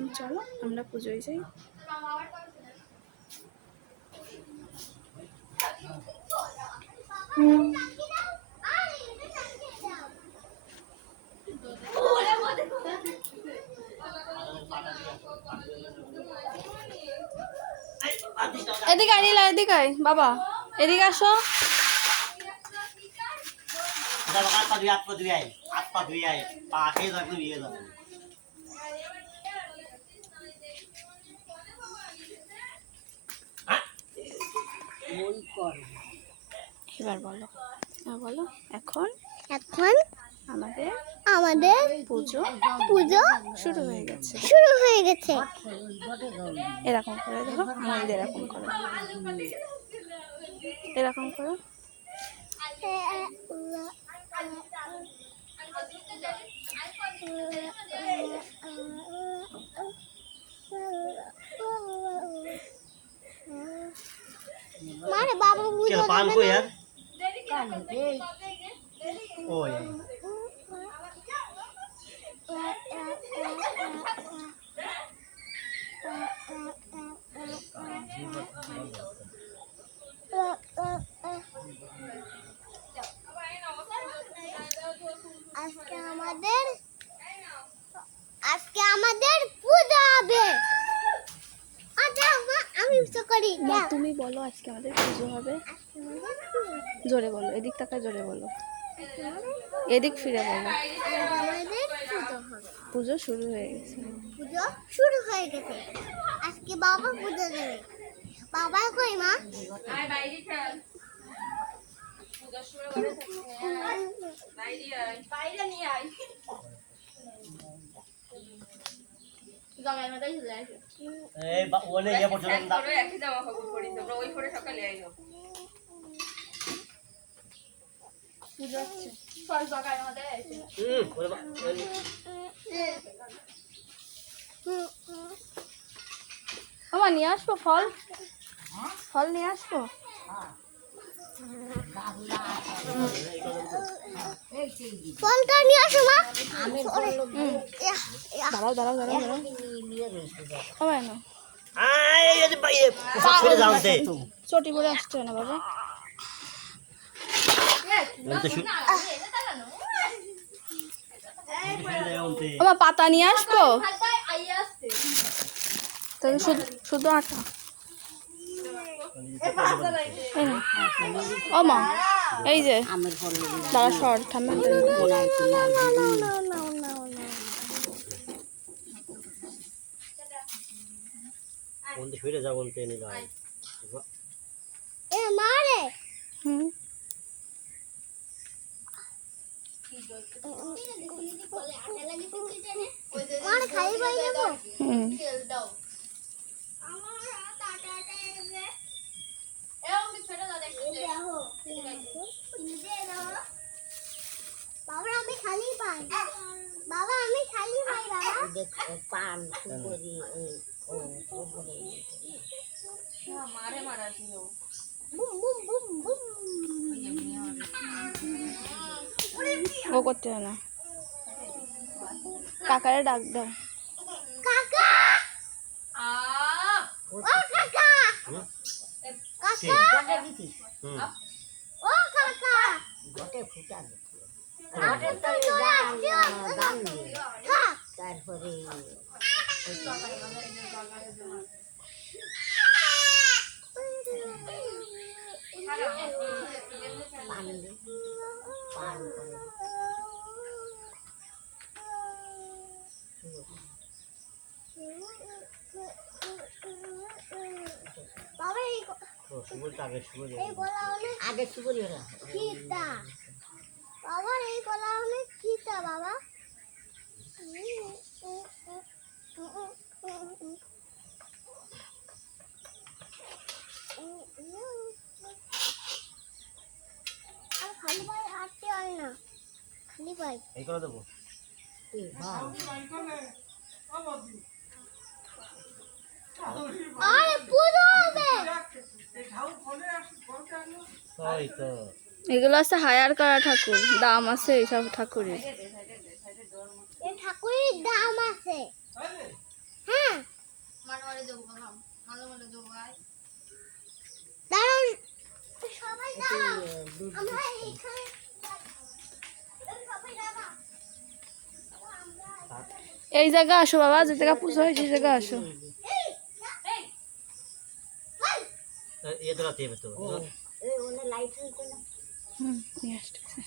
এখন চলো আমরা পুজোয় যাই। এদিকে আনিলা, এদিকে আয় বাবা, এদিকে আসো। এবার বলো, বলো। এখন এখন আমাদের আমাদের পুজো শুরু হয়ে গেছে। এরকম করে দেখো, আমাদের এরকম করো, এরকম করো। मारे बाबा पूजा पान को यार ओए আজকে আমাদের পূজা হবে। আচ্ছা আমি তো করি না, তুমি বলো আজকে আমাদের পুজো হবে। জোরে বলো, এদিক তাকায় জোরে বলো, এদিক ফিরে বলো। আমাদের পূজা হবে। পুজো শুরু হয়ে গেছে। পুজো শুরু হয়ে গেছে। আজকে বাবা পূজা দেবে। বাবা কই মা? আয় বাইরে খেল। পূজা শুরু করে বাইরে আয়, বাইরে নিয়ে আয়। জামাই মাথায় চলে আসে। এই ওনে ইয়ে পর্যন্ত না করে একই জামা কাপড় পরি, তোমরা ওই পরে সকালে আইও। পুজো হচ্ছে। ফল বাগার মধ্যে আছে। ওরে আমা নিয়ে আসবো ফল, ফল নিয়ে আসবো। ফলটা নিয়ে আসো মা। দাঁড়াও দাঁড়াও দাঁড়াও দাঁড়াও, আমার না আয় এই ভাই সব ছেড়ে যাওতে চটি পরে আসছে না বাবা। আমার পাতা নিয়ে আসবো, তাহলে শুধু আটা। ও মা, এই যে দাঁড়া সর ঠাম্মা। কোনতে ফিরে যাব বলতে নি ভাই এ মারে। হুম, মার খাই পাই নেবো। হুম, তেল দাও। আমার হাত আটা আটা এসে। এও কি ছোট দাদা দেখো। দে দাও। বাবা আমি খালি পাই। বাবা আমি খালি পাই বাবা। দেখো পান সুন্দরী ও মারে মারা দিও। Boom boom boom boom. ও করতে হয় না, কাকারে ডাক দাও। কাকা আ ও কাকা কাকা গটে দিতি ও কাকা গটে ফুটা দিতি আপনি তো গান দিয়ে হ্যাঁ তারপরে পান দিয়ে পান করে বাবা সুবল আগে সুবল এই গলা অনেক আগে সুবরি ওরা খিতা বাবা এই গলা অনেক খিতা বাবা আর খালি ভাই হাঁটতে হয় না খালি ভাই এই করে দেবো আরে পুজো হবে তাই তো এগুলো আছে হায়ার করা ঠাকুর, দাম আছে এইসব ঠাকুরের। এই ঠাকুরের দাম আছে হ্যাঁ আমরা এখানে সবাই যাবা এই জায়গা আসো বাবা, যে জায়গা পুজো হয় সেই জায়গা আসো। এ তো রাতে হবে তো এই ওনে লাইট হইছে না নিয়ে আসতেছে।